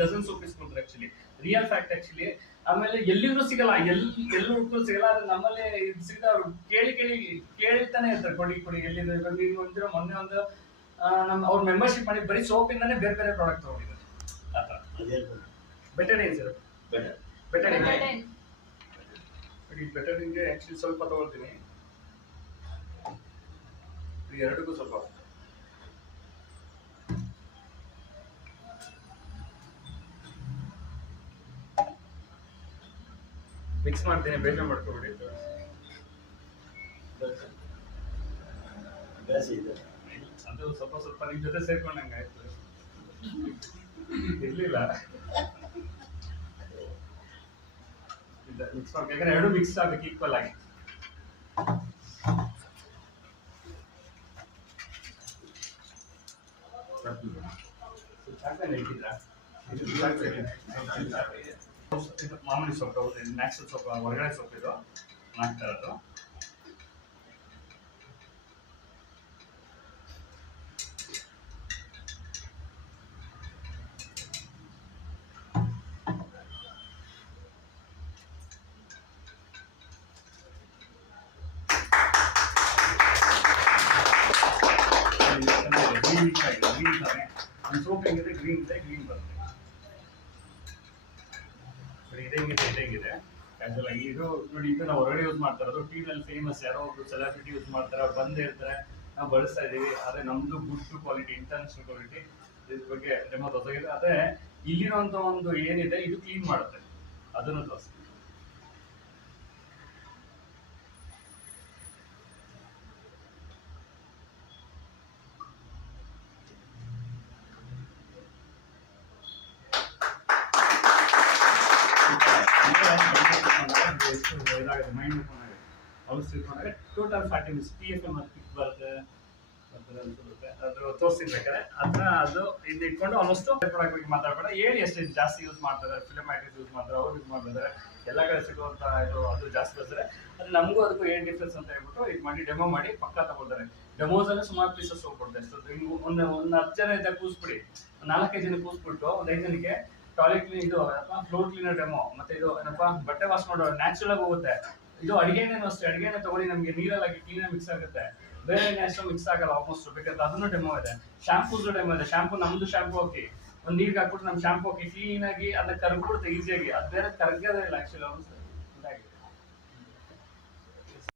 Dozen soap ಇಸ್ಕೊಂತಾರೆ actually, real fact actually. ಆಮೇಲೆ ಎಲ್ಲಿಗೂ ಸಿಗಲ್ಲ, ಎಲ್ಲಿ ಹುಡುಕರು ಸಿಗಲ್ಲ. ಅದು ನಮ್ಮಲ್ಲಿ ಇದು ಸಿಗದ ಅವ್ರು ಕೇಳ್ತಾನೆ ಇರ್ತಾರೆ, ಕೊಡಿ ಕೊಡಿ ಎಲ್ಲಿದೆ. ಈಗ ಒಂದಿರೋ ಮೊನ್ನೆ ಒಂದು ನಮ್ಮ ಅವ್ರ ಮೆಂಬರ್ಶಿಪ್ ಮಾಡಿ ಬರೀ ಸೋಪಿಂದಾನೇ ಬೇರೆ ಬೇರೆ ಪ್ರಾಡಕ್ಟ್ ತಗೊಂಡಿದ್ದಾರೆ ಆ ಥರ. ಬೆಟಡೈನ್ ಸರ್, ಬೆಟಡೈನ್ ಬೆಟಡೈನ್ಗೆ ಆಕ್ಚುಲಿ ಸ್ವಲ್ಪ ತಗೊಳ್ತೀನಿ, ಎರಡಕ್ಕೂ ಸ್ವಲ್ಪ ಮಿಕ್ಸ್ ಮಾಡ್ತೀನಿ, ಬೇಗ ಮಾಡ್ಕೊಬಿಡಿ. ಅದು ಸ್ವಲ್ಪ ಸ್ವಲ್ಪ ನಿಮ್ ಜೊತೆ ಸೇರ್ಕೊಂಡಂಗೆ ಆಯ್ತು, ಇರ್ಲಿಲ್ಲ ಮಿಕ್ಸ್ ಮಾಡ್ಬೇಕು, ಯಾಕಂದ್ರೆ ಎರಡು ಮಿಕ್ಸ್ ಆಗ್ಬೇಕು ಈಕ್ವಲ್ ಆಗಿ. ಮಾಮೂಲಿ ಸೊಪ್ಪು, ನ್ಯಾಚುರಲ್ ಸೊಪ್ಪು, ಹೊರಗಡೆ ಸೊಪ್ಪು ಇದು ಹಾಕ್ತಾ ಇರೋದು. ಗ್ರೀನ್ ಸೋಪ್ ಹೆಂಗಿದೆ, ಗ್ರೀನ್ ಇದೆ, ಗ್ರೀನ್ ಬರುತ್ತೆ. ಇದೇಗಿದೆ ಕ್ಯಾಶುವಲ್ ಆಗಿ. ಇದು ನೋಡಿ, ಇದು ನಾವು ಹೊರಗಡೆ ಯೂಸ್ ಮಾಡ್ತಾ ಇರೋದು. ಟಿವಿಯಲ್ಲಿ ಫೇಮಸ್ ಯಾರೋ ಒಬ್ರು ಸೆಲೆಬ್ರಿಟಿ ಯೂಸ್ ಮಾಡ್ತಾರೆ, ಅವ್ರು ಬಂದೇ ಇರ್ತಾರೆ, ನಾವು ಬಳಸ್ತಾ ಇದೀವಿ. ಅದೇ ನಮ್ದು ಗುಡ್ ಕ್ವಾಲಿಟಿ, ಇಂಟರ್ನ್ಯಾಷನಲ್ ಕ್ವಾಲಿಟಿ. ಇದ್ರ ಬಗ್ಗೆ ಡೆಮೋ ತೋರಿಸಿದೆ. ಅದೇ ಇಲ್ಲಿರುವಂತ ಒಂದು ಏನಿದೆ ಇದು ಕ್ಲೀನ್ ಮಾಡುತ್ತೆ, ಅದನ್ನು ತೋರಿಸ್ತೀವಿ. ಇದಾಗುತ್ತೆ ಮೈಂಡ್ ಔಷಧಿ ಟೋಟಲ್ ಫ್ಯಾಟಿ PFM ಅದು ಪಿಕ್ ಬರುತ್ತೆ, ಅದು ತೋರಿಸಿರ್ಬೇಕಾದ್ರೆ ಅದನ್ನ ಅದು ಇದು ಇಟ್ಕೊಂಡು ಆಲ್ಮೋಸ್ಟ್ ಪ್ರಾಡಕ್ಟ್ ಬಗ್ಗೆ ಮಾತಾಡ್ಬೇಡ, ಹೇಳಿ ಅಷ್ಟೇ. ಜಾಸ್ತಿ ಯೂಸ್ ಮಾಡ್ತಾರೆ, ಫಿಲಮ್ಯಾಟಿಕ್ಸ್ ಯೂಸ್ ಮಾಡ್ತಾರೆ, ಅವ್ರು ಯೂಸ್ ಮಾಡ್ತಾರೆ, ಎಲ್ಲ ಕಡೆ ಸಿಗುವಂತ ಇದು ಅದು ಜಾಸ್ತಿ ಬರ್ತಾರೆ. ಅದು ನಮಗೂ ಅದಕ್ಕೂ ಏನು ಡಿಫ್ರೆನ್ಸ್ ಅಂತ ಹೇಳ್ಬಿಟ್ಟು ಇದು ಮಾಡಿ ಡೆಮೋ ಮಾಡಿ ಪಕ್ಕ ತಗೊಳ್ತಾರೆ. ಡೆಮೋಸಲ್ಲೇ ಸುಮಾರು ಪೀಸಸ್ ಹೋಗ್ಬಿಡುತ್ತೆ. ಅಷ್ಟೊಂದು ಹಿಂಗೆ ಒಂದು 10 ಜನ ಇದ್ದಾಗ ಕೂಸ್ಬಿಡಿ, 4-5 ಜನ ಕೂಸ್ಬಿಟ್ಟು ಒಂದು 5 ಜನಕ್ಕೆ ಟಾಯ್ಲೆಟ್ ಕ್ಲೀನ್, ಇದು ಫ್ಲೋರ್ ಕ್ಲೀನರ್ ಡೆಮೋ, ಮತ್ತೆ ಇದು ಏನಪ್ಪ ಬಟ್ಟೆ ವಾಶ್ ಮಾಡೋ ನ್ಯಾಚುರಲ್ ಆಗಿ ಹೋಗುತ್ತೆ. ಇದು ಅಡಿಗೆನೇನು ಅಷ್ಟೇ, ಅಡಿಗೆನೇ ತಗೊಳ್ಳಿ, ನಮಗೆ ನೀರಲ್ಲಿ ಕ್ಲೀನ್ ಮಿಕ್ಸ್ ಆಗುತ್ತೆ, ಬೇರೆ ನ್ಯಾಚುರಲ್ ಮಿಕ್ಸ್ ಆಗಲ್ಲ ಆಲ್ಮೋಸ್ಟ್. ಬೇಕಾದ್ರೆ ಅದನ್ನು ಡೆಮೋ ಇದೆ. ಶಾಂಪೂಸ್ ಡೆಮೋ ಇದೆ. ಶಾಂಪೂ ನಮ್ದು ಶಾಂಪೂ ಹಾಕಿ ಒಂದು ನೀರಿಗೆ ಹಾಕ್ಬಿಟ್ಟು ನಮ್ಮ ಶಾಂಪೂ ಹಾಕಿ ಕ್ಲೀನ್ ಆಗಿ ಅದನ್ನ ಕರ್ಗ್ಬಿಡುತ್ತೆ ಈಸಿಯಾಗಿ. ಅದು ಬೇರೆ ಕರ್ಗೋದೇ ಇಲ್ಲ ಆಕ್ಚುಲಿ.